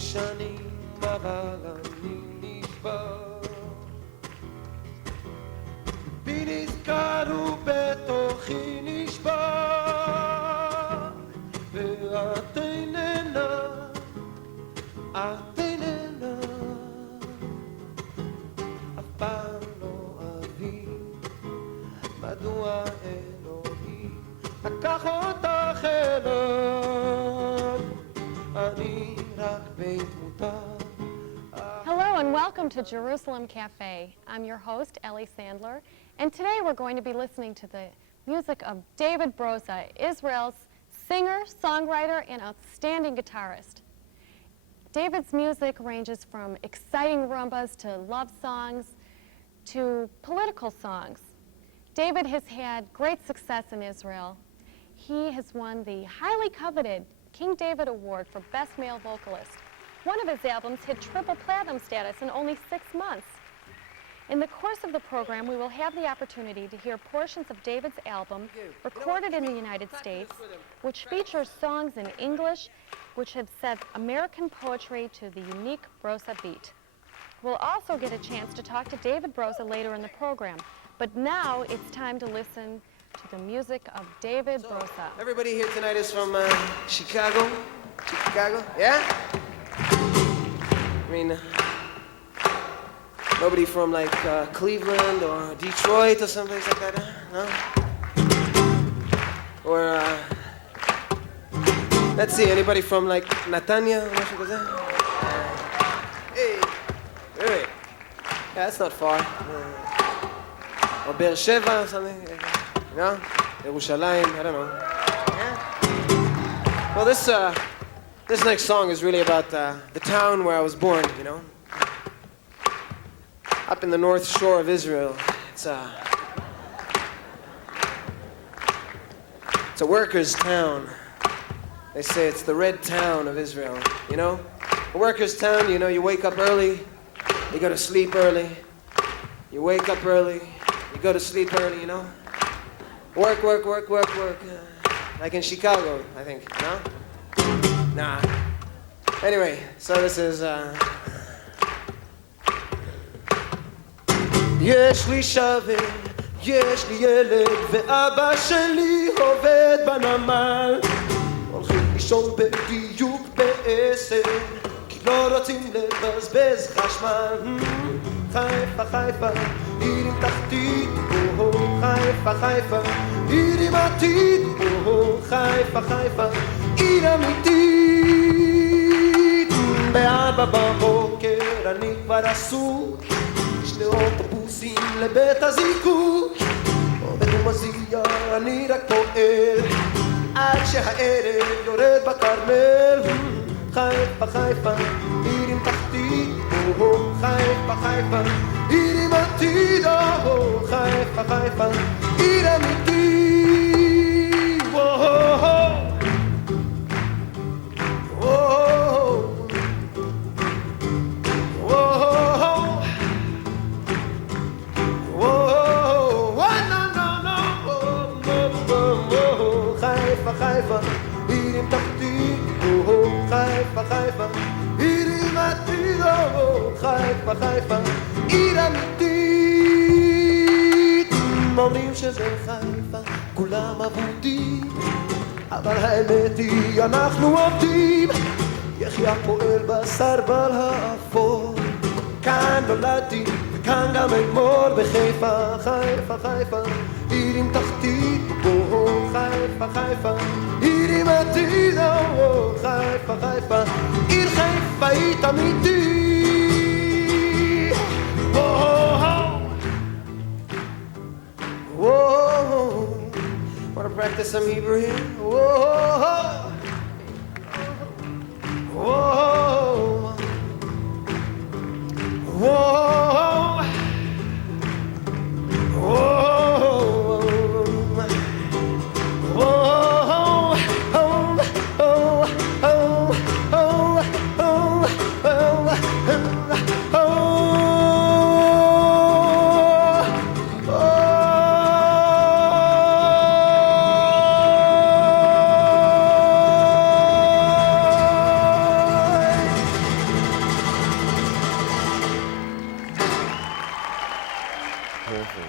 שנים אבל אני נשבר בי נזכר ובתוכי נשבר ואת איננה את איננה אף פעם לא אבין מדוע אלוהים לקח אותך אליו אני רק בדמותה. Hello and welcome to Jerusalem Café. I'm your host, Ellie Sandler, and today we're going to be listening to the music of David Broza, Israel's singer, songwriter, and outstanding guitarist. David's music ranges from exciting rumbas to love songs to political songs. David has had great success in Israel. He has won the highly coveted King David Award for Best Male Vocalist. One of his albums hit triple platinum status in only 6 months. In the course of the program, we will have the opportunity to hear portions of David's album recorded in the United States, which features songs in English, which have set American poetry to the unique Broza beat. We'll also get a chance to talk to David Broza later in the program, but now it's time to listen to the music of David Broza. Everybody here tonight is from Chicago? Chicago? Yeah? I mean, nobody from like Cleveland or Detroit or someplace like that, huh? No? Or, let's see, anybody from like Netanya? Hey, wait. Yeah, that's not far. Or Be'er Sheva or something. No? Yerushalayim, I don't know. Yeah? Well, this next song is really about the town where I was born, you know? Up in the North Shore of Israel. It's a workers' town. They say it's the red town of Israel, you know? A workers' town, you know, you wake up early, you go to sleep early. You wake up early, you go to sleep early, you know? Work. Like in Chicago, I think, no? Nah. Anyway, so this is, יש לי שווה, יש לי ילד, ואבא שלי עובד בנמל. הולכים לישון בדיוק ב10, כי לא רוצים לבזבז חשמל. חיפה, עיר עם תחתית, חיפה, עיר עם עתיד, חיפה, עיר אמיתית. ב4 בבוקר אני כבר עסוק, שני אוטובוסים לבית הזיקוק, עובד ומזיע, אני רק פועל, עד שהערב יורד בכרמל. חיפה, עיר עם תחתית, חיפה, עיר עם עתיד, חיפה, עיר אמיתית. חיפה, עיר עם תחתית, חיפה, עיר עם עתיד, חיפה, עיר אמיתית. אומרים שבחיפה כולם אבודים, אבל האמת היא אנחנו עובדים. יחיה פועל בסרבל האפור, כאן נולדתי וכאן גם אמור. בחיפה, חיפה, עיר עם תחתית, חיפה, עיר עם עתיד, חיפה, עיר חיפאית אמיתית. Want to practice some Hebrew here?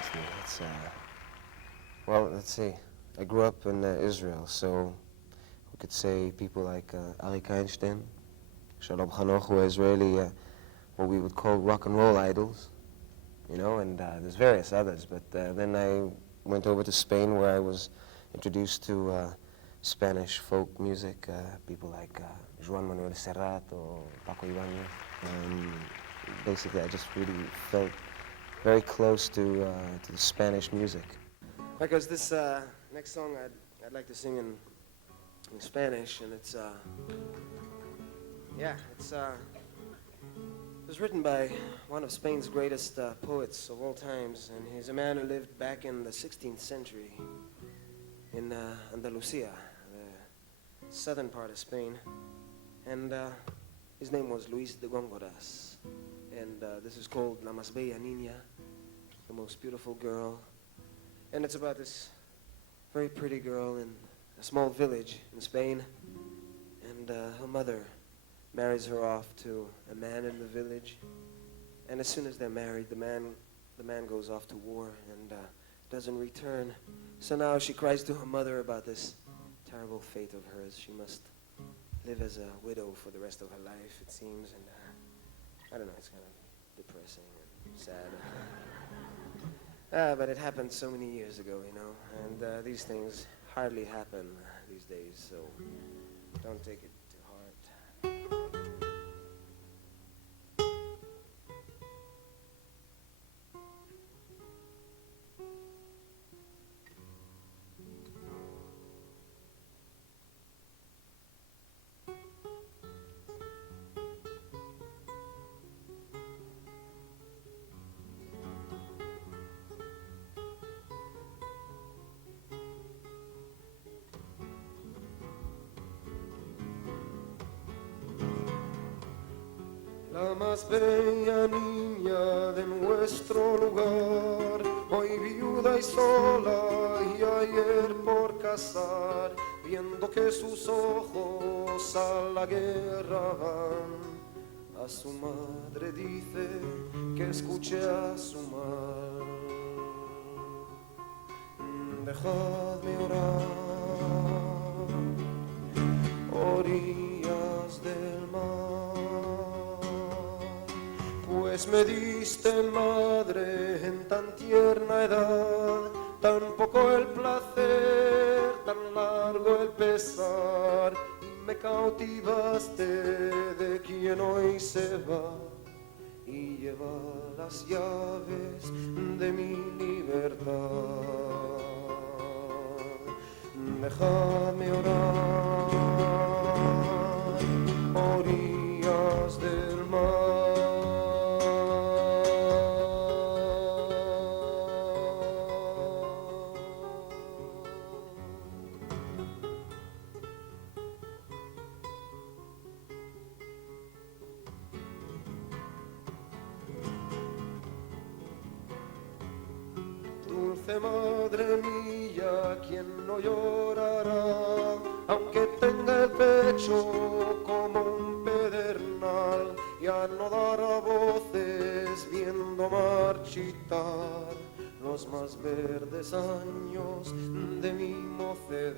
influenced me. It's, well, let's see. I grew up in Israel, so we could say people like Arik Einstein, Shalom Chanoch, who are Israeli, what we would call rock and roll idols, you know, and there's various others. But then I went over to Spain, where I was introduced to Spanish folk music, people like Juan Manuel Serrat or Paco Ibáñez. Basically, I just really felt very close to the Spanish music. Because this next song I'd like to sing in Spanish, and it's it was written by one of Spain's greatest poets of all times, and he's a man who lived back in the 16th century in Andalusia, the southern part of Spain, and his name was Luis de Góngoras, and this is called La Más Bella Niña, the most beautiful girl, and it's about this very pretty girl in a small village in Spain, and her mother marries her off to a man in the village, and as soon as they're married, the man goes off to war and doesn't return. So now she cries to her mother about this terrible fate of hers. She must live as a widow for the rest of her life, it seems, and I don't know, it's kind of depressing and sad. But it happened so many years ago, you know, and these things hardly happen these days, so don't take it to heart. La más bella niña de nuestro lugar, hoy viuda y sola y ayer por casar, viendo que sus ojos a la guerra van, a su madre dice que escuche a su mal. Dejadme orar, orillas del mar, pues me diste madre en tan tierna edad, tan poco el placer, tan largo el pesar, y me cautivaste de quien hoy se va y lleva las llaves de mi libertad. Déjame orar, orillas del mar. Dulce madre mía, ¿quién no llorará? Aunque tenga el pecho como un pedernal, ya no dará voces viendo marchitar los más verdes años de mi mocedad.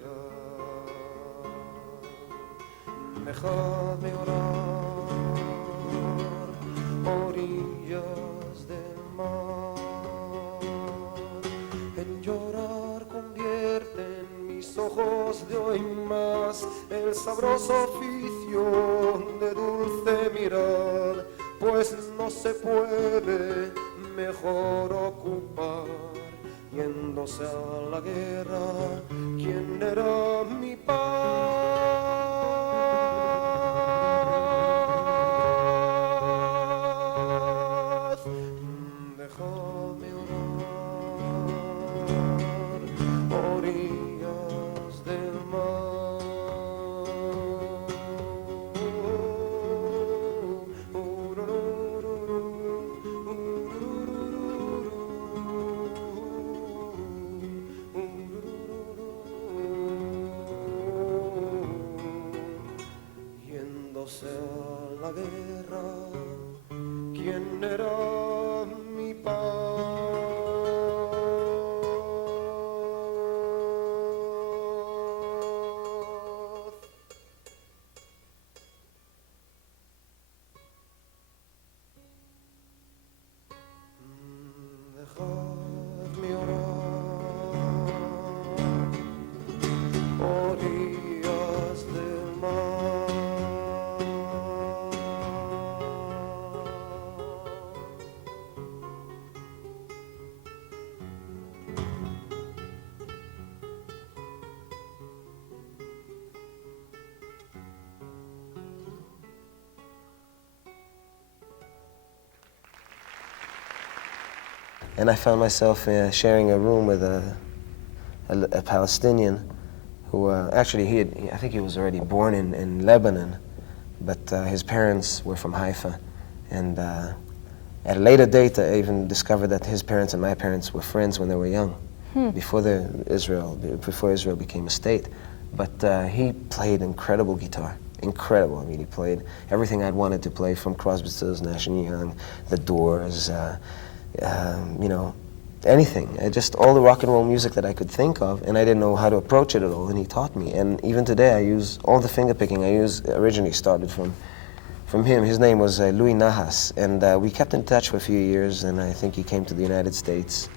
Dejadme orar, orillas del mar. En llorar convierten mis ojos de hoy más el sabroso oficio de dulce mirar, pues no se puede mejor ocupar yéndose a la guerra quien era mi paz. Déjame orar, orillas del mar. Yéndose a la guerra, ¿quién era mi paz? And I found myself sharing a room with a Palestinian who actually I think he was already born in Lebanon, but his parents were from Haifa. And at a later date, I even discovered that his parents and my parents were friends when they were young, before Israel became a state. But he played incredible guitar. Incredible. I mean, he played everything I'd wanted to play, from Crosby, Stills, Nash & Young, The Doors, you know, anything. Just all the rock and roll music that I could think of, and I didn't know how to approach it at all, and he taught me. And even today, I use all the finger picking I use originally started from him. His name was Louis Nahas, and we kept in touch for a few years, and I think he came to the United States,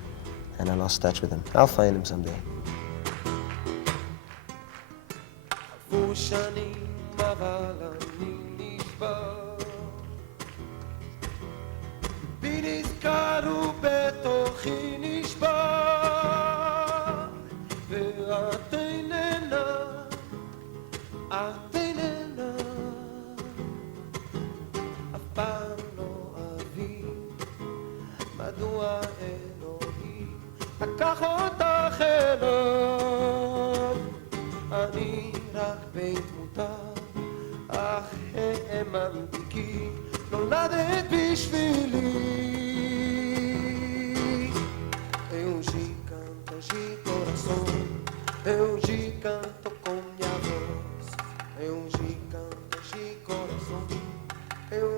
and I lost touch with him. I'll find him someday. לקח אותך אליו, אני רק בית מותר, אך האמנתי כי נולדת בשבילי. Eu canto coração, eu canto com minha voz, eu canto coração, eu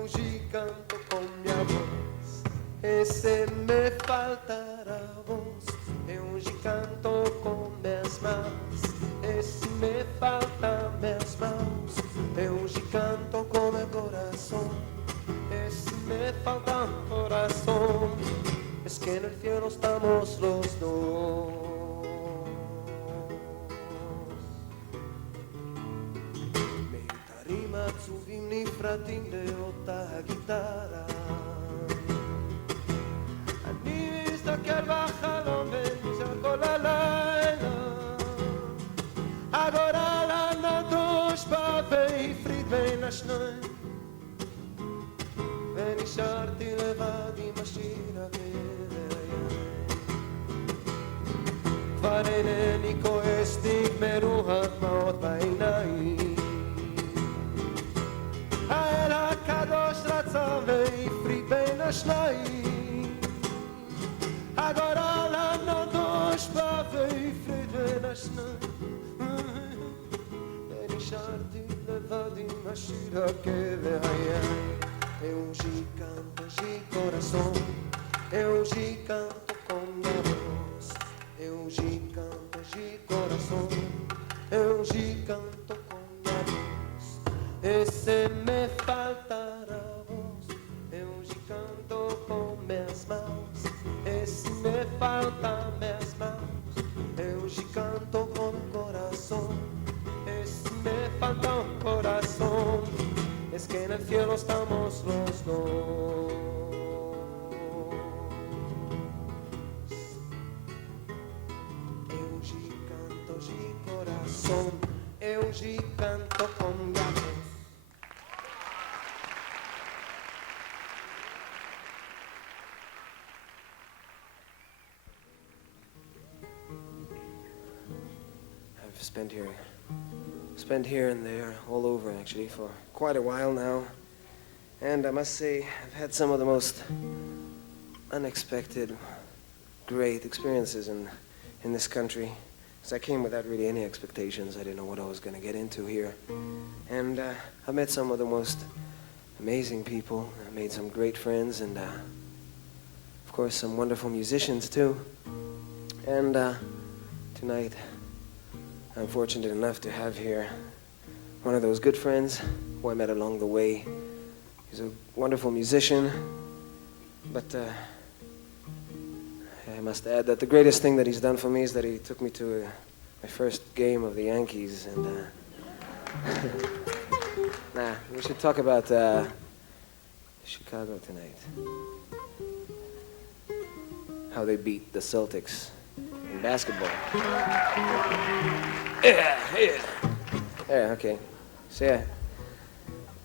canto com minha voz, esse me faltará voz, eu canto com minhas mãos, esse me falta minhas mãos, eu canto com meu coração, esse me falta coração. Es que en el cielo estamos los dos. מיתרים עצובים נפרדים לאותה גיטרה. אני מסתכל בחלום ונשאר כל הלילה. הגורל הנדוש בא והפריד בין השניים. ונשארתי לבד עם השיר כבר אינני כועס, נגמרו הדמעות בעיניים. האל הקדוש רצה והפריד בין השניים. הגורל הנדוש בא והפריד בין השניים. ונשארתי לבד עם השיר הכאב והיין. Eu canto coração, eu canto com minha voz, eu canto coração, eu canto com minha voz, esse me faltará voz, eu canto com minhas mãos, esse me falta minhas mãos, eu canto com coração, esse me falta coração. Es que en el cielo estamos los dos. Eu canto de coração, eu canto com gato. I've spent here and there, all over actually, for quite a while now. And I must say, I've had some of the most unexpected, great experiences in this country. Because I came without really any expectations. I didn't know what I was going to get into here. And I met some of the most amazing people. I made some great friends, and of course some wonderful musicians too. And tonight, I'm fortunate enough to have here one of those good friends who I met along the way. He's a wonderful musician, but I must add that the greatest thing that he's done for me is that he took me to my first game of the Yankees, and we should talk about Chicago tonight. How they beat the Celtics in basketball. Yeah, okay. So yeah,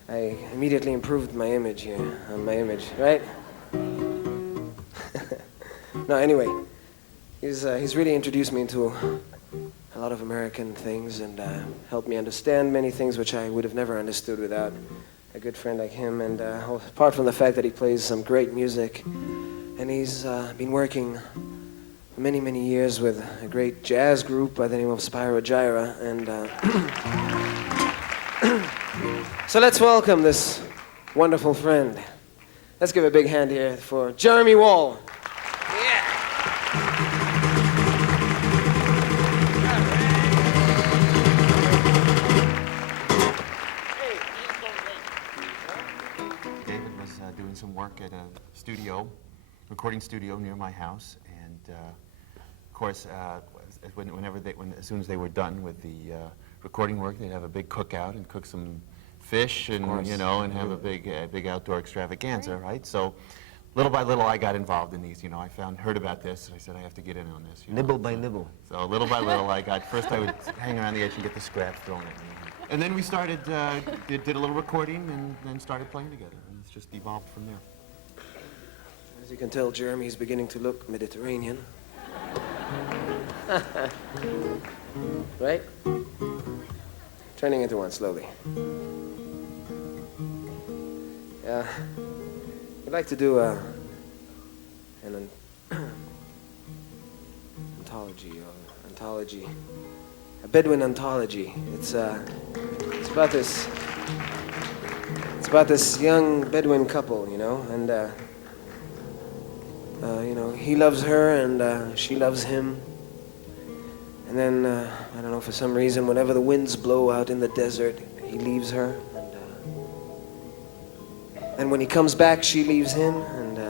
I immediately improved my image here, on my image, right? No, anyway, he's really introduced me into a lot of American things and helped me understand many things which I would have never understood without a good friend like him. And apart from the fact that he plays some great music, and he's been working many, many years with a great jazz group by the name of Spyro Gyra. And so let's welcome this wonderful friend. Let's give a big hand here for Jeremy Wall. Doing some work at a studio, recording studio near my house, and of course, as soon as they were done with the recording work, they'd have a big cookout and cook some fish, and and have a big outdoor extravaganza, right? So, little by little, I got involved in these. Heard about this, and I said I have to get in on this. Nibble by nibble. So little by little, first I would hang around the edge and get the scraps thrown at me. And then we started, did a little recording, and then started playing together. And it's just evolved from there. As you can tell, Jeremy's beginning to look Mediterranean. Right? Turning into one slowly. Yeah. We'd like to do an anthology, a Bedouin anthology. It's about this young Bedouin couple, and he loves her and she loves him. And then I don't know, for some reason, whenever the winds blow out in the desert, he leaves her. And when he comes back, she leaves him, and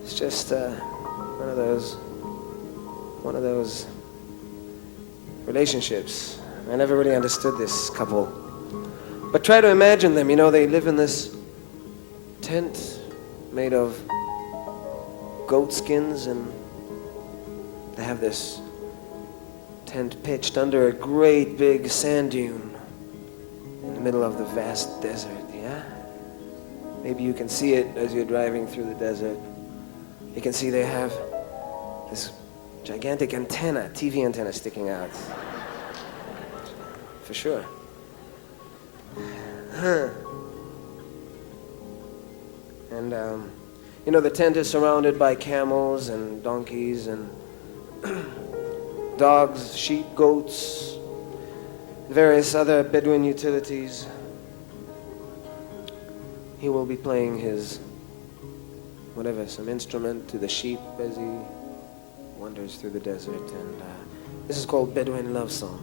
it's just one of those relationships. I never really understood this couple. But try to imagine them, they live in this tent made of goat skins, and they have this tent pitched under a great big sand dune in the middle of the vast desert, yeah? Maybe you can see it as you're driving through the desert. You can see they have this gigantic antenna, TV antenna sticking out. For sure. And, the tent is surrounded by camels and donkeys and dogs, sheep, goats, various other Bedouin utilities. He will be playing some instrument to the sheep as he wanders through the desert. And this is called Bedouin Love Song.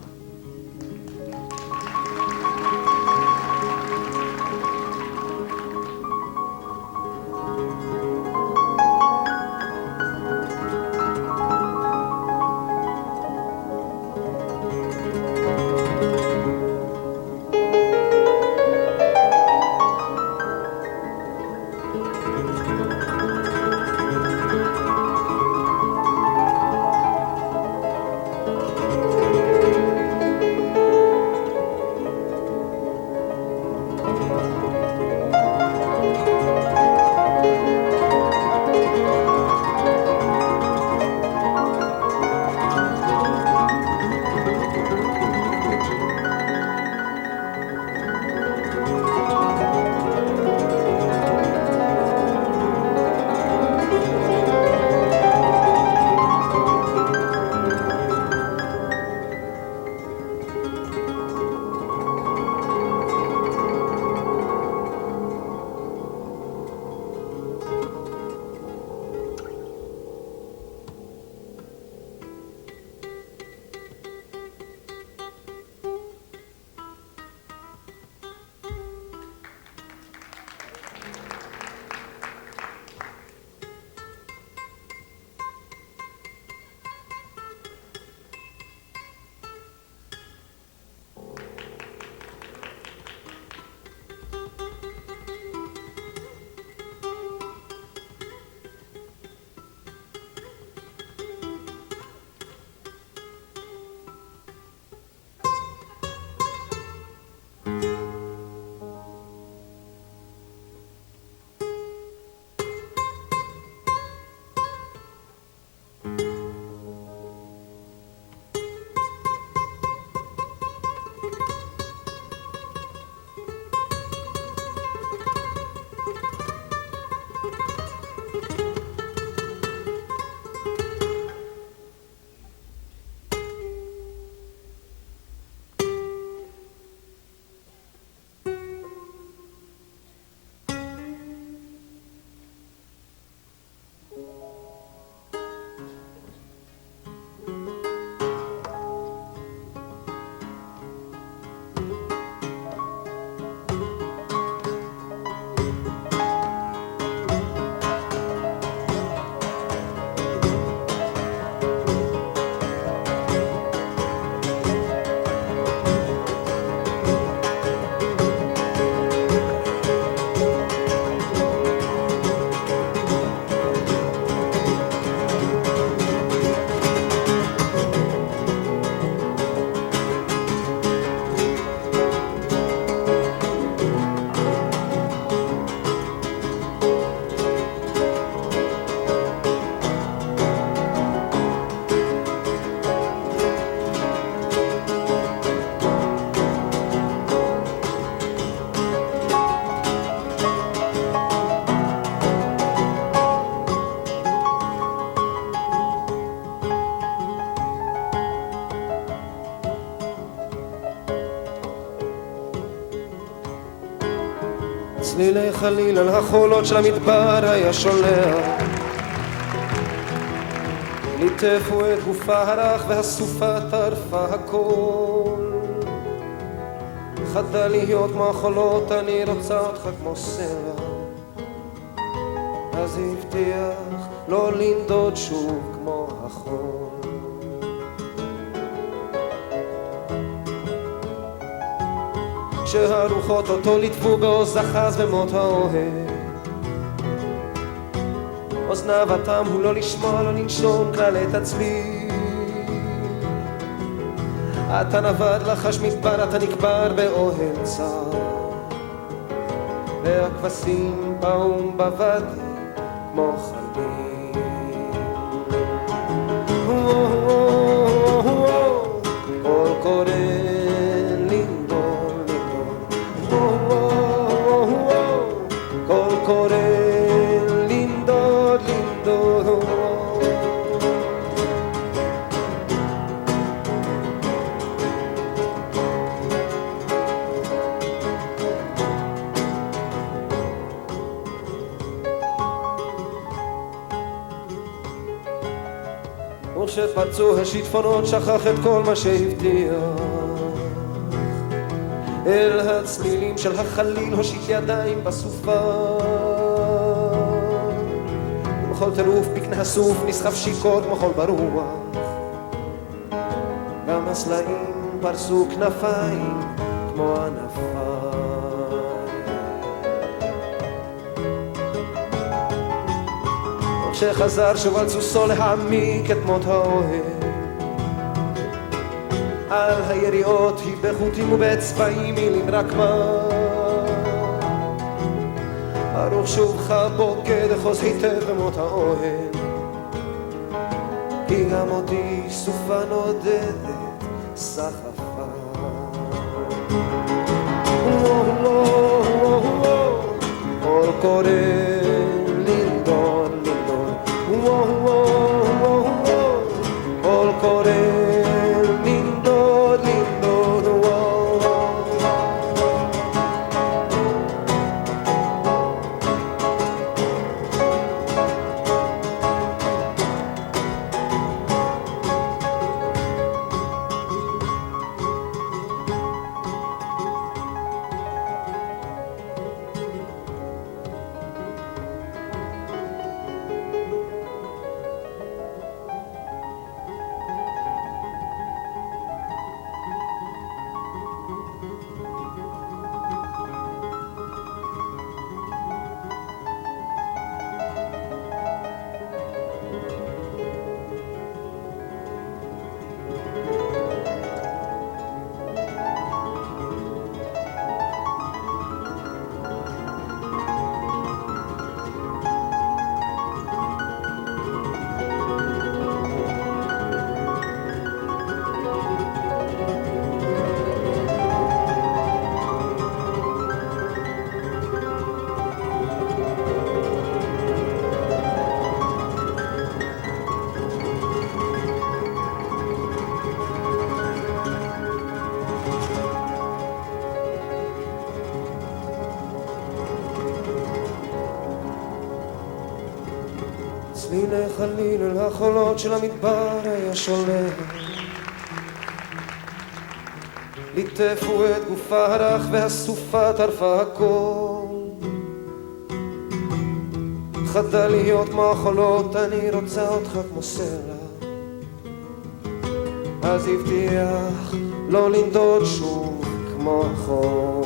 צלילי חליל על החולות של המדבר היה שולח, ליטפו את גופה הרך והסופה טרפה הכל. חדל להיות כמו החולות, אני רוצה אותך כמו סלע. אז הבטיח לא לנדוד שוב כמו החול. שהרוחות אותו ליטפו בעוז אחז במות האוהב, אוזניו התם הוא לא לשמוע, לא לנשום כלל את הצליל. אתה נבד לחש מדבר, אתה נקבר באוהל צר, והכבשים באו בוואדי כמו חליל. קול קורא לנדוד, קול קורא לנדוד, לנדוד. וכשפרצו השיטפונות שכח את כל מה שהבטיח, אל הצלילים של החליל הושיט ידיים בסופה. ובכל טירוף בקנה הסוף נסחף שיקות כמו חול ברוח, גם הסלעים פרסו כנפיים כמו ענפיים. וכשחזר שוב על סוסו להעמיק את מות האוהב, על היריעות היא בחוטים ובצבעים מילים רק מה. ברוך שובך בוגד אחוז היטב במות האוהב, כי גם אותי סופה נודדת סחפה. קול קורא לנדוד, לנדוד, קול קורא צלילי חליל אל החולות של המדבר היה שולח, ליטפו את גופה הרך והסופה טרפה הכל. חדל להיות כמו החולות, אני רוצה אותך כמו סלע. אז הבטיח לא לנדוד שוב כמו החול.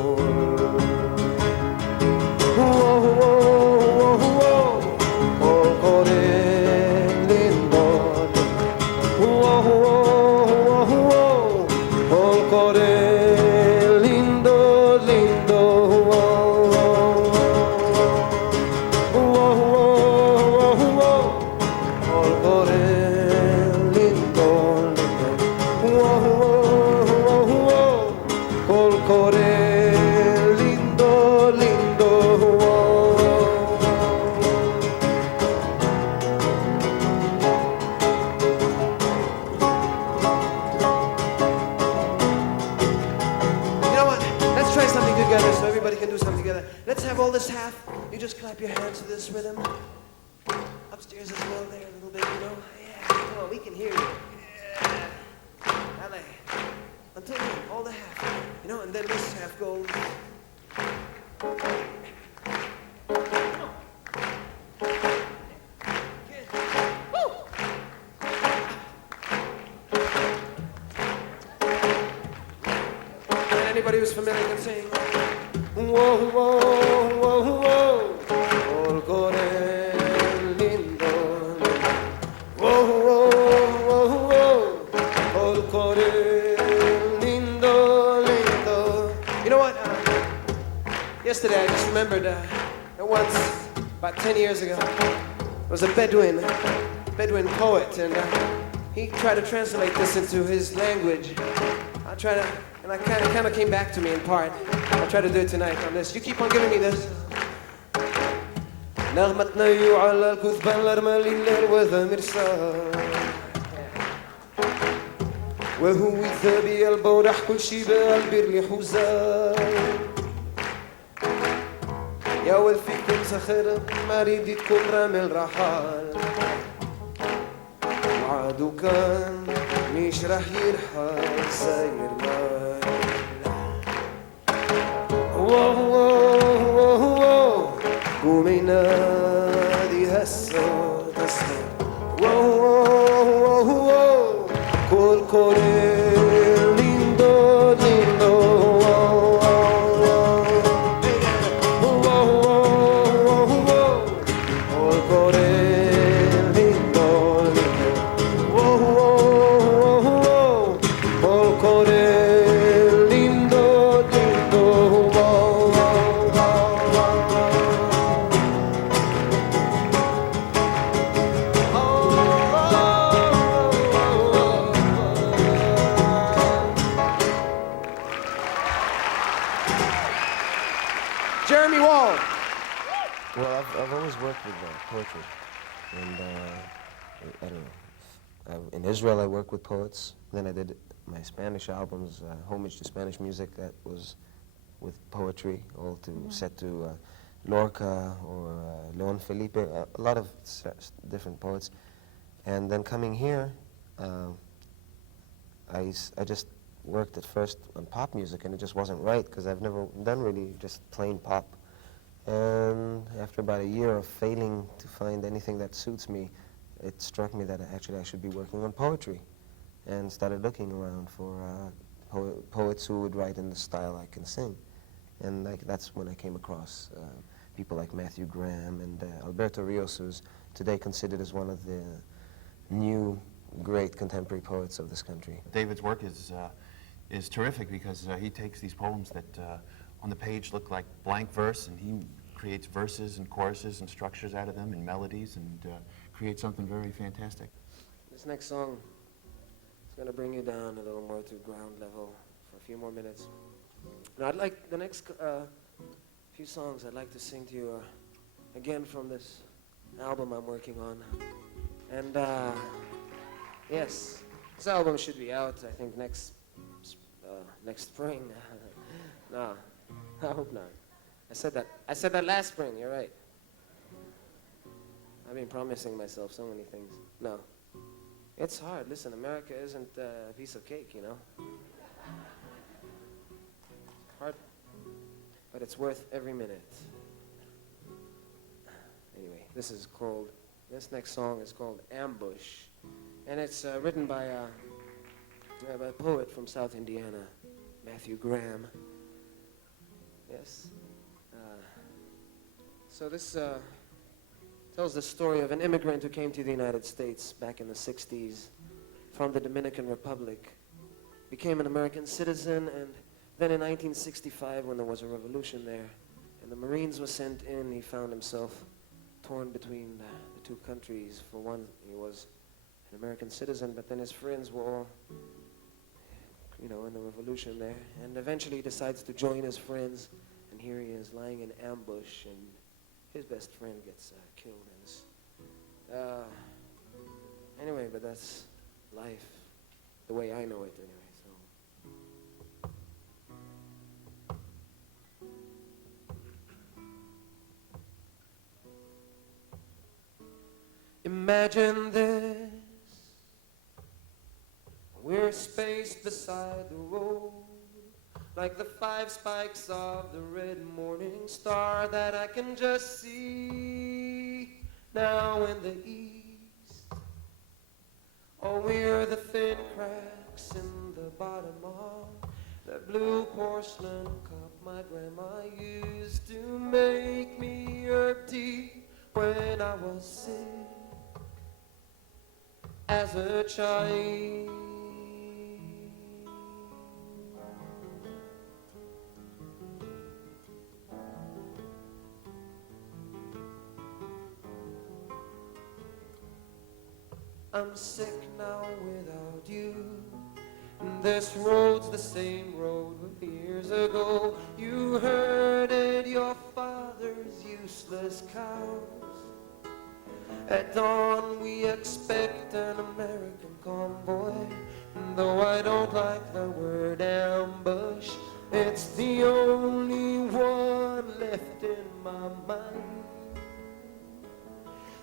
Upstairs, clap your hands to this rhythm. Upstairs as well there a little bit, you know. Yeah, come on, we can hear you. Yeah. Allez. Until then, all the half. You know, and then this half goes. Anybody who's familiar can sing. Whoa, whoa, whoa, whoa, folklore lindo. Whoa, whoa, whoa, whoa, folklore lindo, lindo. You know what? Yesterday I just remembered that once, about 10 years ago, there was a Bedouin poet, and he tried to translate this into his language. And I kind of came back to me in part. I'll try to do it tonight on this. You keep on giving me this. نغمتنا على الكثبان الأرمل الليل وذا مرسال وهو ثابي البورح كل شي بالبير لي حوزان يا والفيكم سخير ما ريديتكم رامل رحال وعادو كان مش راح يرحل ساير مال ووو ووو ووو قومي نادي هالصوت الصوت ووو ووو ووو كل كوري ليندو ليندو ووو ووو ووو كل كوري ليندو ليندو ووو ووو كل كوري Well, I've always worked with poetry, and I don't know. In Israel, I worked with poets. Then I did my Spanish albums, homage to Spanish music that was with poetry, all set to Lorca or Leon Felipe, a lot of different poets. And then coming here, I just worked at first on pop music, and it just wasn't right because I've never done really just plain pop. And after about a year of failing to find anything that suits me, it struck me that actually I should be working on poetry, and started looking around for poets who would write in the style I can sing. And that's when I came across people like Matthew Graham and Alberto Rios, who's today considered as one of the new great contemporary poets of this country. David's work is terrific because he takes these poems that on the page look like blank verse, and he creates verses and choruses and structures out of them and melodies, and creates something very fantastic. This next song is going to bring you down a little more to ground level for a few more minutes. Now I'd like the next few songs I'd like to sing to you again from this album I'm working on. And yes, this album should be out, I think, next spring. No, I hope not. I said that last spring, you're right. I've been promising myself so many things. No. It's hard. Listen, America isn't a piece of cake, you know. Hard, but it's worth every minute. Anyway, this next song is called Ambush. And it's written by a poet from South Indiana, Matthew Graham. Yes. So this tells the story of an immigrant who came to the United States back in the 60s from the Dominican Republic, became an American citizen, and then in 1965, when there was a revolution there, and the Marines were sent in, he found himself torn between the two countries. For one, he was an American citizen, but then his friends were all, in the revolution there, and eventually he decides to join his friends, and here he is lying in ambush, and his best friend gets killed. And anyway, but that's life, the way I know it anyway. So Imagine this. We're spaced beside the road, like the 5 spikes of the red morning star that I can just see now in the east. Oh, we're the thin cracks in the bottom of that blue porcelain cup my grandma used to make me herb tea when I was sick as a child. I'm sick now without you. This road's the same road of years ago. You herded your father's useless cows. At dawn we expect an American convoy. And though I don't like the word ambush, it's the only one left in my mind.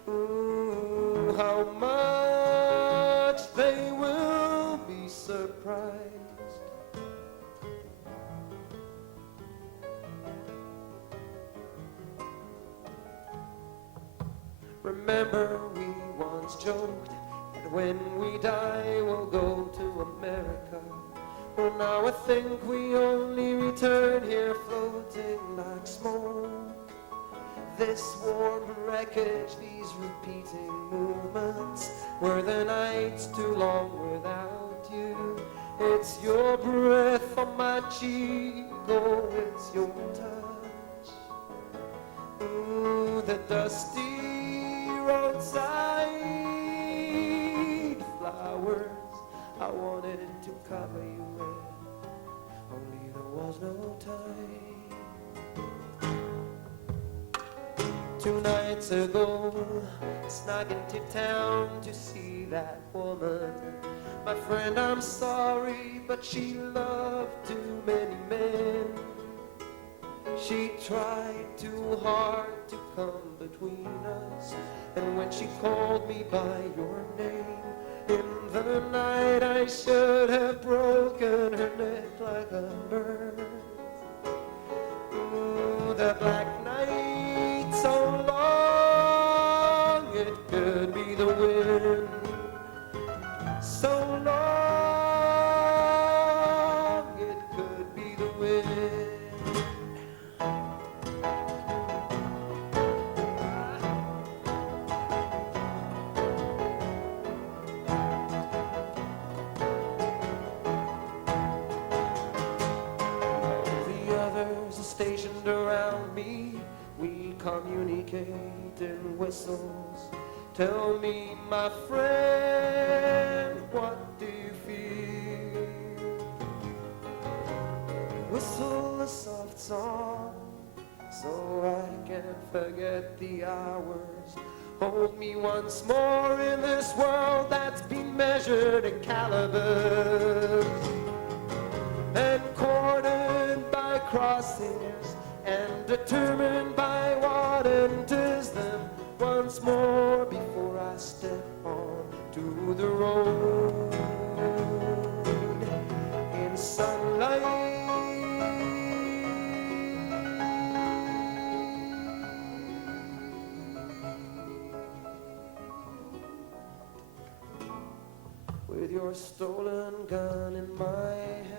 Ooh, how much they will be surprised. Remember we once joked that when we die we'll go to America. Well, now I think we only return here floating like smoke. This warm wreckage, these repeating movements, were the nights too long without you. It's your breath on my cheek, oh, it's your touch. Ooh, the dusty roadside flowers I wanted to cover you with, only there was no time. 2 nights ago, snuck into town to see that woman. My friend, I'm sorry, but she loved too many men. She tried too hard to come between us, and when she called me by your name, in the night I should have broken her neck like a bird. Ooh, the black night so long it could be the wind. So long it could be the wind. The others are stationed around me. We communicate in whistles. Tell me, my friend, what do you feel? Whistle a soft song so I can forget the hours. Hold me once more in this world that's been measured in calibers and cordoned by crosshairs and determined by what enters them once more before I step on to the road in sunlight. With your stolen gun in my hand.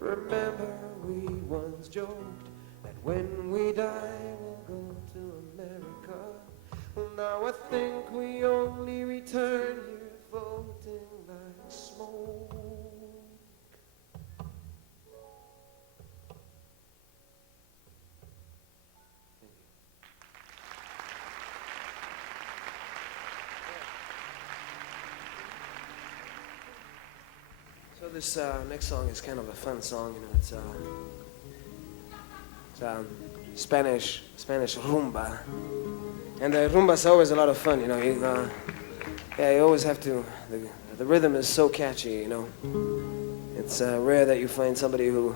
Remember we once joked that when we die we'll go to America. Well, now I think we only return here floating like smoke. So this next song is kind of a fun song, you know. It's Spanish rumba, and the rumba's always a lot of fun, you know. You always have to. the rhythm is so catchy, you know. It's rare that you find somebody who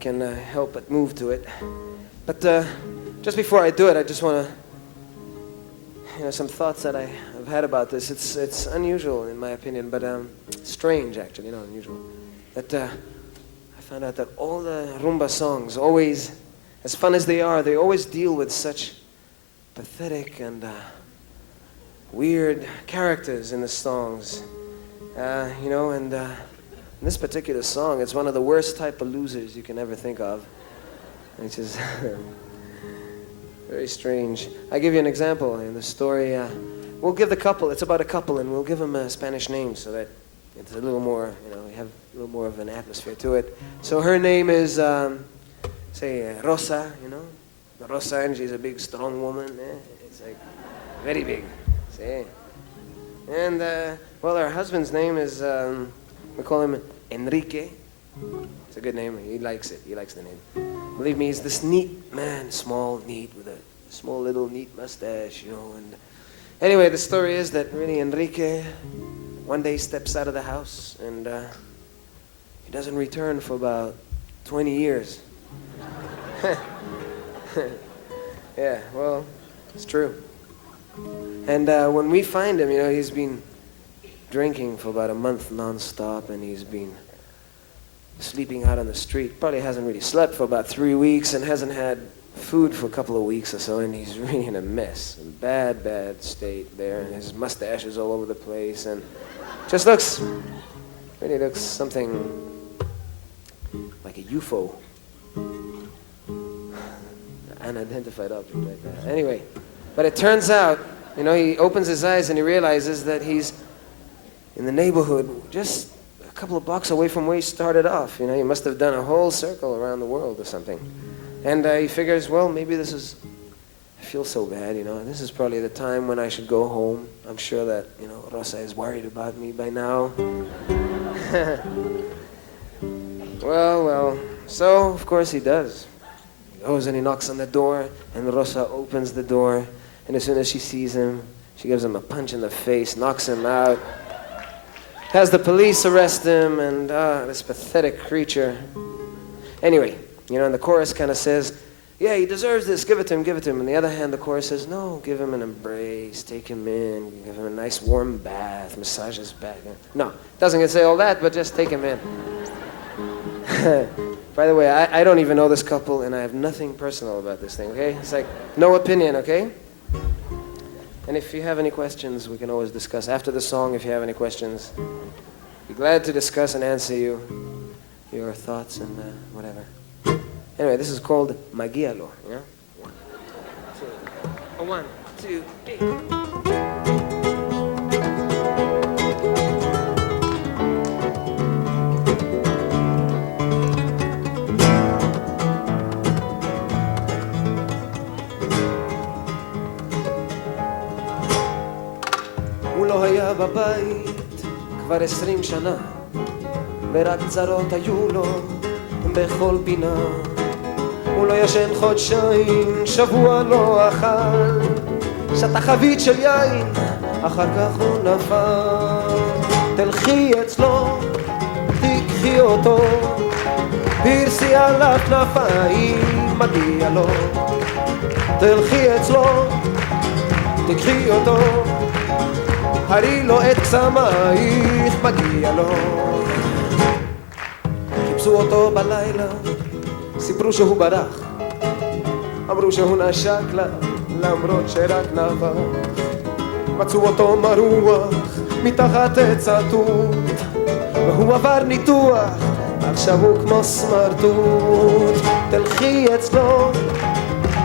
can help but move to it. But just before I do it, I just want to, some thoughts that I've had about this. It's unusual in my opinion, but strange actually, not unusual. That I found out that all the rumba songs always, as fun as they always deal with such pathetic and weird characters in the songs. And in this particular song, it's one of the worst type of losers you can ever think of, which is very strange. I'll give you an example in the story. We'll give the couple, it's about a couple, and we'll give them a Spanish name so that it's a little more, we have a little more of an atmosphere to it. So her name is, Rosa, Rosa, and she's a big, strong woman. It's like very big. See? And, her husband's name is, we call him Enrique. It's a good name. He likes it. He likes the name. Believe me, he's this neat man, small, neat, with a small little neat mustache, And anyway, the story is that really Enrique one day steps out of the house and he doesn't return for about 20 years. Yeah, well, it's true. And when we find him, he's been drinking for about a month nonstop, and he's been sleeping out on the street. Probably hasn't really slept for about 3 weeks and hasn't had food for a couple of weeks or so, and he's really in a mess, in bad, bad state there, and his mustache is all over the place, and just really looks something like a UFO. Unidentified object like that. Anyway, but it turns out, he opens his eyes and he realizes that he's in the neighborhood just a couple of blocks away from where he started off. He must have done a whole circle around the world or something. And he figures, well, maybe I feel so bad, this is probably the time when I should go home. I'm sure that, Rosa is worried about me by now. Well, so of course he does. He goes and he knocks on the door, and Rosa opens the door, and as soon as she sees him, she gives him a punch in the face, knocks him out, has the police arrest him, and this pathetic creature. Anyway, and the chorus kind of says, yeah, he deserves this, give it to him, give it to him. On the other hand, the chorus says, no, give him an embrace, take him in, give him a nice warm bath, massage his back. No, it doesn't say all that, but just take him in. By the way, I don't even know this couple, and I have nothing personal about this thing, okay? It's like, no opinion, okay? And if you have any questions, we can always discuss. After the song, if you have any questions, be glad to discuss and answer your thoughts and whatever. Anyway, this is called Magialo, yeah? 1, 2, 3. הוא לא היה בבית כבר 20 שנה, ורק צרות היו לו בכל פינה. הוא לא ישן חודשיים, שבוע לא אכל, שתה חבית של יין, אחר כך הוא נפל. תלכי אצלו, תקחי אותו, פרסי עליו כנפיים, מגיע לו. תלכי אצלו, תקחי אותו, הרי לו את קסמייך, מגיע לו. חיפשו אותו בלילה, סיפרו שהוא ברח, אמרו שהוא נשק לה, למרות שרק נבח. מצאו אותו מרוח, מתחת עץ התות, והוא עבר ניתוח, עכשיו הוא כמו סמרטוט. תלכי אצלו,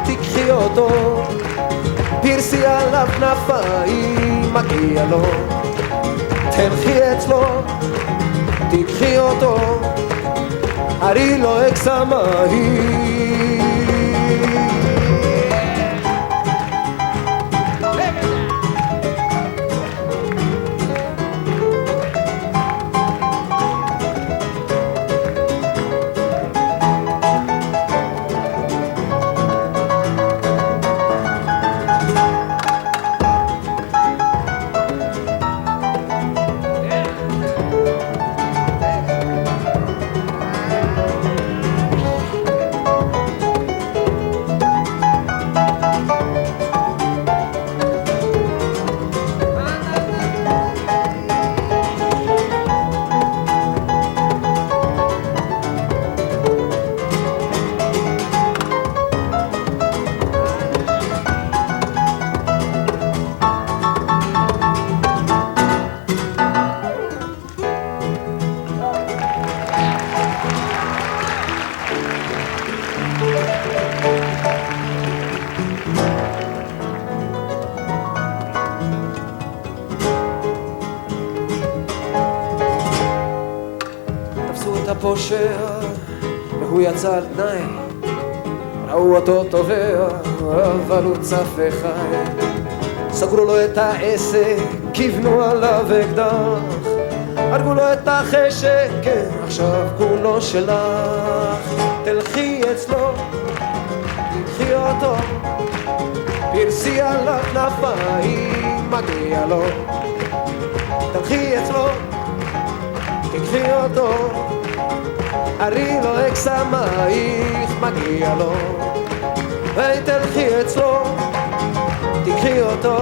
תקחי אותו, פרסי עליו כנפיים, מגיע לו. תלכי אצלו, תקחי אותו, הרי לו אקסמאי. את הפושע, והוא יצא על תנאי. ראו אותו טובע, אבל הוא צף וחי. סגרו לו את העסק, כיוונו עליו אקדח, הרגו לו את החשק, כן, עכשיו כולו שלך. תלכי אצלו, תלכי אותו, פרסי על הכנפיים, מגיע לו. תלכי אצלו, תקחי אותו, הרי לו אקסמייך, מגיע לו. ותלכי אצלו, תקחי אותו,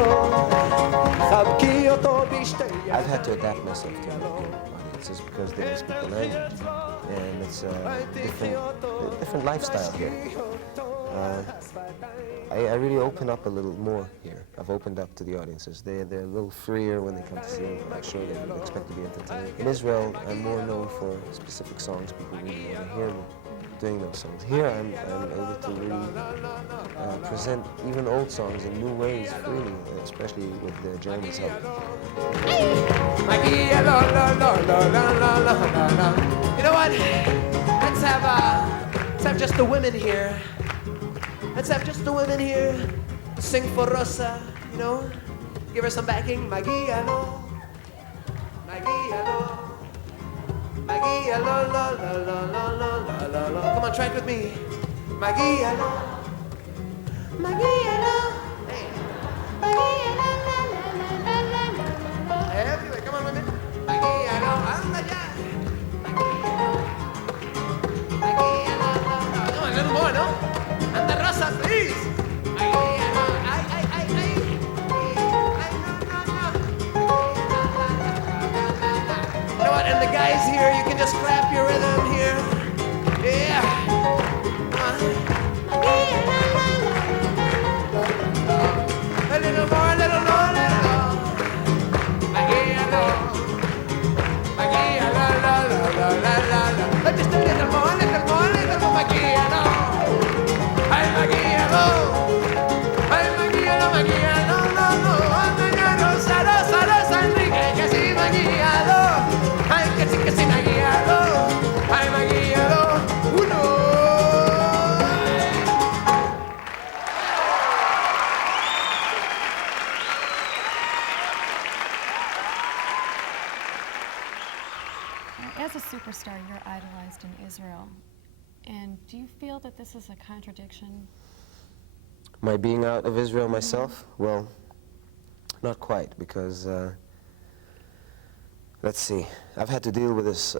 חבקי אותו בשתי ידיים. I've had to adapt myself to European audiences because they don't speak the language, and it's a different lifestyle here. I really open up a little more here. I've opened up to the audiences. They're a little freer when they come to see me. I'm sure they would expect to be entertained. In Israel, I'm more known for specific songs. People really want to hear me doing those songs. Here, I'm able to really present even old songs in new ways freely, especially with Jeremy's help. You know what? Let's have just the women here. Let's have just the women here sing for Rosa, you know? Give her some backing. Magialo, Magialo, Magialo, la la la la la la la. Come on, try it with me. Magialo, Magialo, hey. Magialo, la la la la la la. Everywhere, come on, women. Magialo, anda ya. Magialo, Magialo, la la. Come on, a little more, no? And the Rosa, please! Ay, no, ay, ay, ay, ay. Ay, no. You know what, and the guys here, you can just clap your rhythm here. Yeah. A little more, a little more, a little more. Magialo. Magialo, la, la, la, la, la, la. Just a little more, a little more, a little more. Magialo. Ay, Magialo, Magialo, no, Magialo, Rosa, Enrique, que sí, Magialo, ay, que sí, Magialo, ay, Magialo, uno. As a superstar, you're idolized in Israel. And do you feel that this is a contradiction? My being out of Israel myself? Well, not quite, because, let's see, I've had to deal with this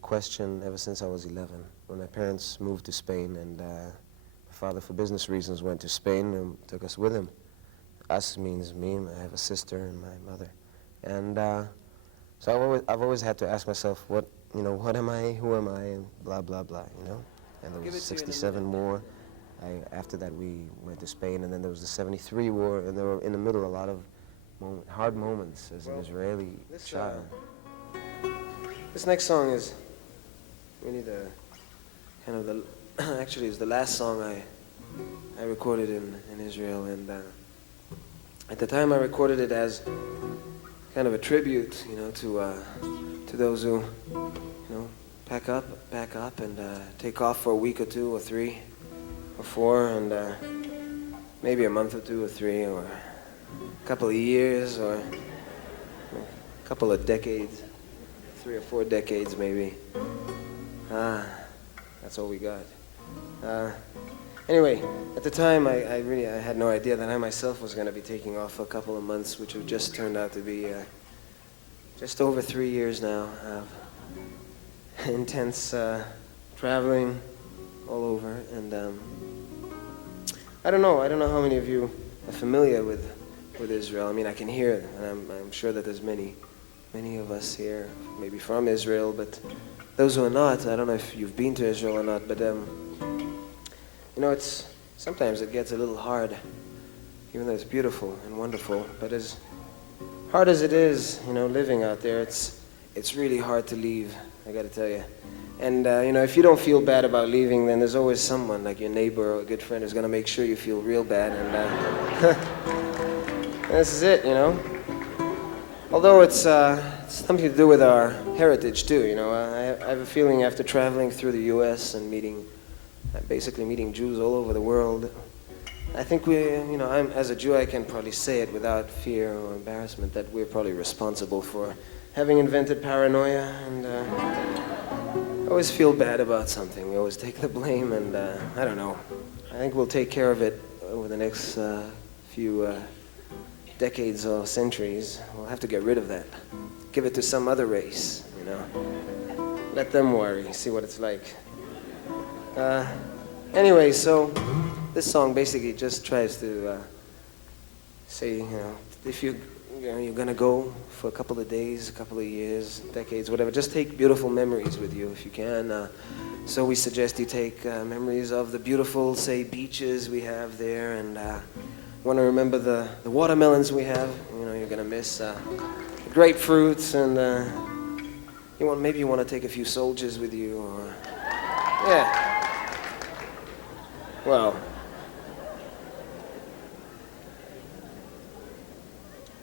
question ever since I was 11, when my parents moved to Spain, and my father, for business reasons, went to Spain and took us with him. Us means me, I have a sister and my mother. And so I've always had to ask myself, what am I, who am I, and blah, blah, blah, you know? And there was 67 war. After that, we went to Spain, and then there was the 73 war, and there were in the middle a lot of hard moments as an Israeli child. This next song is really actually is the last song I recorded in Israel, and at the time I recorded it as kind of a tribute, to those who, pack up, and take off for a week or two or three or four, and maybe a month or two or three, or a couple of years, or a couple of decades, 3 or 4 decades maybe. That's all we got. Anyway, at the time I had no idea that I myself was going to be taking off for a couple of months, which have just turned out to be just over 3 years now of intense traveling all over, and I don't know how many of you are familiar with Israel. I mean, I can hear, and I'm sure that there's many of us here, maybe from Israel, but those who are not, I don't know if you've been to Israel or not, but sometimes it gets a little hard, even though it's beautiful and wonderful, but as hard as it is, living out there, it's really hard to leave, I gotta tell you. And, if you don't feel bad about leaving, then there's always someone, like your neighbor or a good friend, who's gonna make sure you feel real bad, and this is it, Although it's something to do with our heritage, too, I have a feeling after traveling through the U.S. and basically meeting Jews all over the world, I think as a Jew, I can probably say it without fear or embarrassment that we're probably responsible for having invented paranoia, and I always feel bad about something. We always take the blame, and I don't know. I think we'll take care of it over the next few decades or centuries. We'll have to get rid of that. Give it to some other race, Let them worry, see what it's like. Anyway, so this song basically just tries to say, if you're gonna go for a couple of days, a couple of years, decades, whatever, just take beautiful memories with you if you can. So we suggest you take memories of the beautiful, say, beaches we have there, and want to remember the watermelons we have. You're gonna miss the grapefruits, and maybe you want to take a few soldiers with you, or yeah. Well,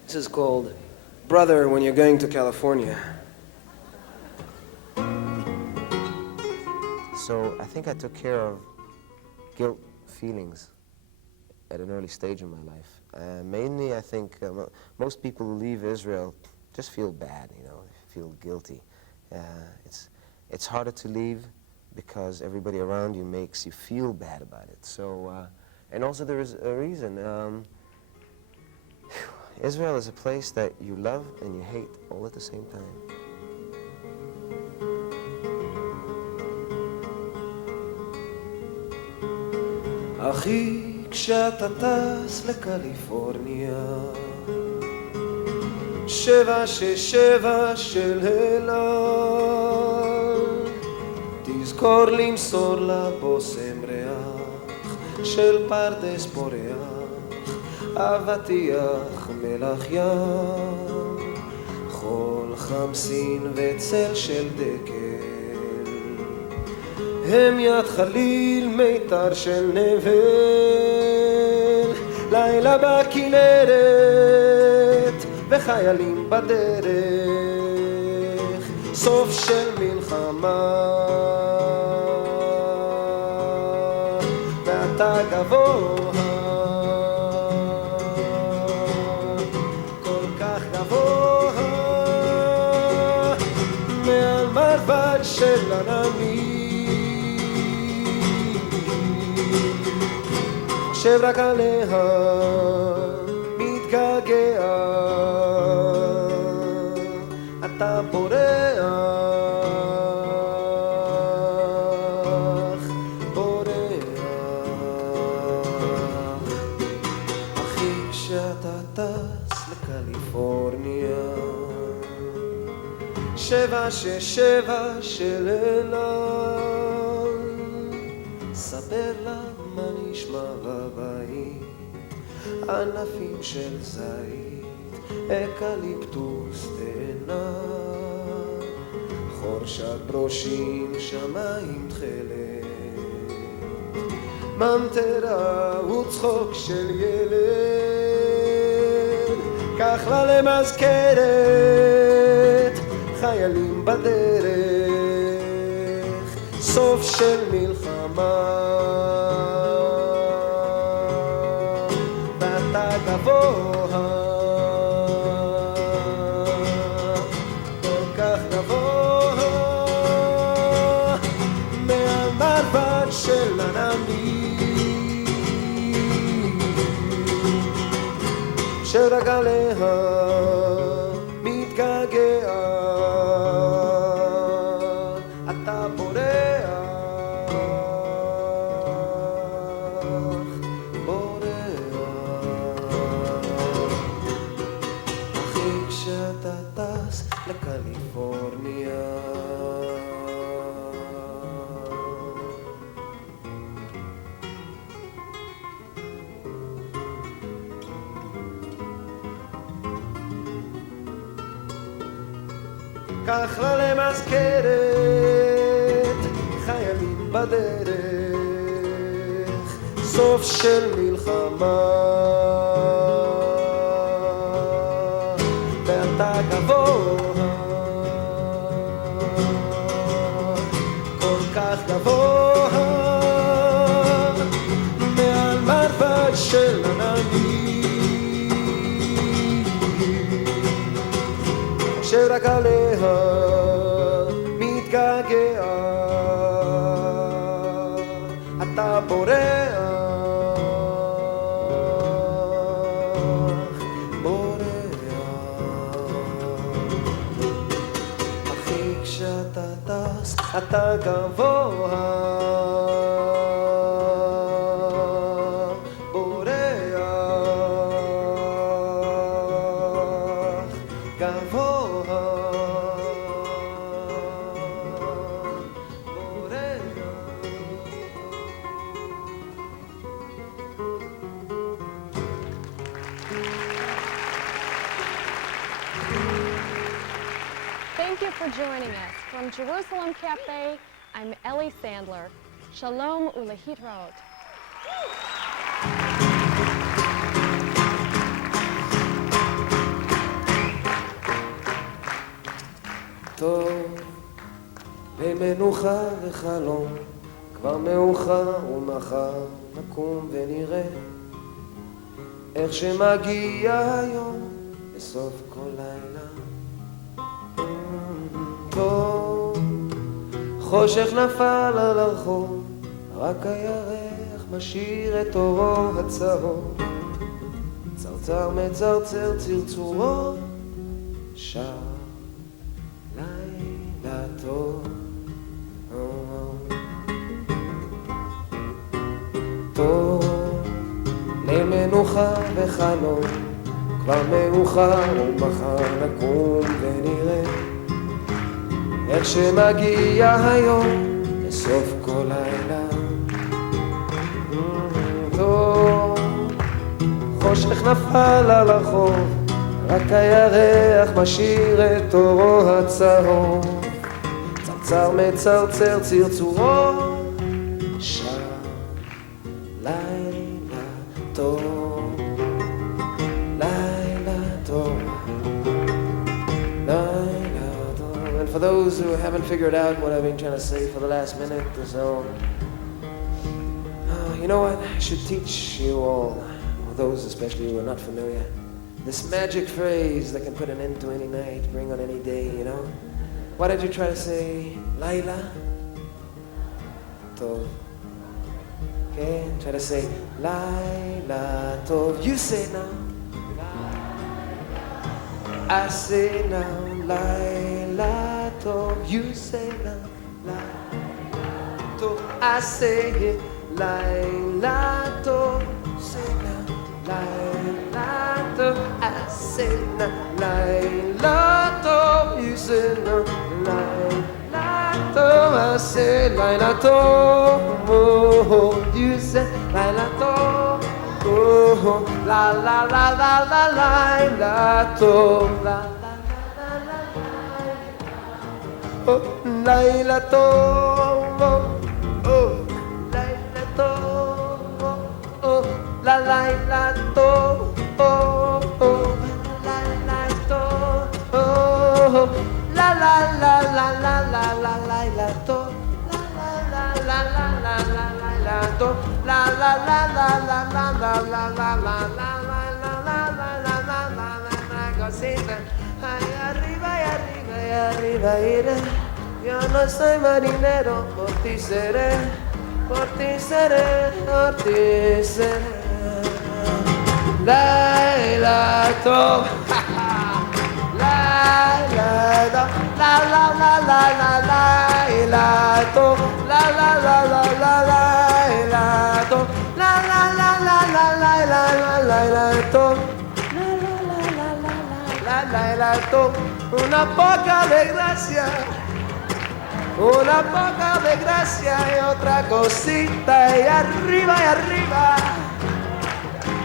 this is called Brother When You're Going to California. So I think I took care of guilt feelings at an early stage in my life. Mainly, I think most people who leave Israel just feel bad, feel guilty. It's harder to leave because everybody around you makes you feel bad about it. So, and also there is a reason. Israel is a place that you love and you hate all at the same time. אחי, כשאתה טס לקליפורניה, 767 של אלעל, תזכור למסור לבושם ריח של פרדס פורח, אבטיח מלח ים, חול חמסין וצל של דקל, הם יד חליל מיתר של נבל, לילה בכנרת וחיילים בדרך, סוף של מלחמה ואתה גבוה, כל כך גבוה, מעל מרבד של עננים, חושב רק עליה, מתגעגע, אתה בורח, בורח. אחי, כשאתה טס לקליפורניה, 767 של אלעל, ספר לה מה נשמע בבית, ענפים של זית, אקליפטוס תאנה, חורשת ברושים, שמיים תכלת, ממטרה וצחוק של ילד, קח לה למזכרת, חיילים בדרך, סוף של מלחמה, ואתה גבוה, כל כך גבוה, מעל מרבד של עננים, שרק עליה מתגעגע, אתה בורח, בורח. אחי, כשאתה טס לקליפורניה, קח לה למזכרת, חיילים בדרך, סוף של מלחמה, ואתה גבוה, כך גבוה מעל מרבד של עננים שרק עליה מתגעגע אתה בורח אחי כשאתה טס אתה גבוה Thank you for joining us. From Jerusalem Café, I'm Ellie Sandler. Shalom ulehitraot. טוב, במנוחה וחלום, כבר מאוחר ומחר נקום ונראה איך שמגיע היום בסוף כל לילה. טוב, חושך נפל על הרחוב, רק הירח משאיר את אורו הצהוב, צרצר מצרצר צרצורו, שר לילה טוב. טוב, ליל מנוחה וחלום, כבר מאוחר ומחר נקום ונראה איך שמגיע היום לסוף כל לילה. טוב, חושך נפל על הרחוב, רק הירח משאיר את אורו הצהוב, צרצר מצרצר צרצורו, שר לילה טוב, לילה טוב, לילה טוב. And for those who haven't figured out what I've been trying to say for the last minute or so, you know what? I should teach you all, those especially who are not familiar, this magic phrase that can put an end to any night, bring on any day, you know? Why don't you try to say, Laila Tov? Okay, try to say, Laila Tov. You say now. I say now, Laila Tov. You say now, Laila Tov. I say it, Laila Tov. Say now, Laila Tov. I say now, Laila Tov. You say now, Laila Tov. I say Laila Tov. Oh, you say Laila Tov. Oh, la la la la la Laila Tov. La la la la la. Oh, Laila Tov. Oh, Laila Tov. Oh, la Laila Tov. Oh, oh, la Laila Tov. Oh, la la la la la la la Laila Tov. La la la la la Laila Tov. La la la la la la la la la la la la cosita. Ay, arriba y arriba y arriba iré. Yo no soy marinero, por ti seré, por ti seré, por ti seré. Laila Tov, Laila Tov, la la la la la Laila Tov, la la la la la Laila Tov, la la la la la la Laila Tov, la la la la la Laila Tov, una poca de gracia. Una poca de gracia y otra cosita y arriba y arriba.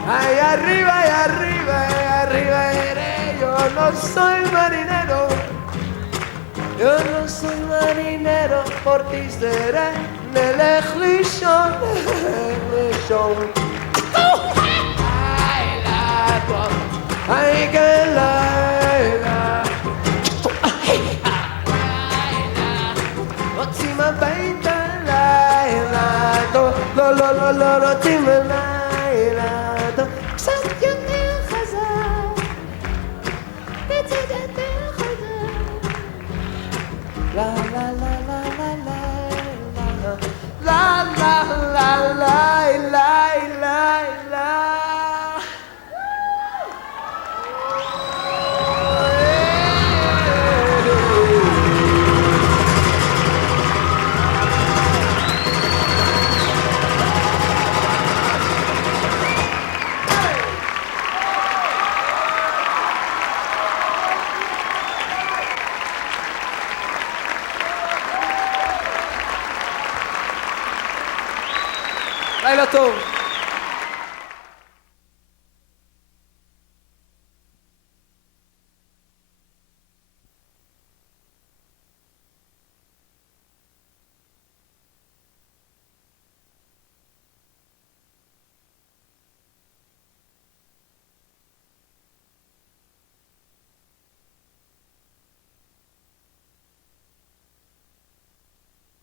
Ay, arriba y arriba y arriba iré. Yo no soy marinero. Yo no soy marinero, por ti seré. Nelech lishon, lishon. Ay, la Tov. Ay, que Laila. רוצים הביתה לילה טוב.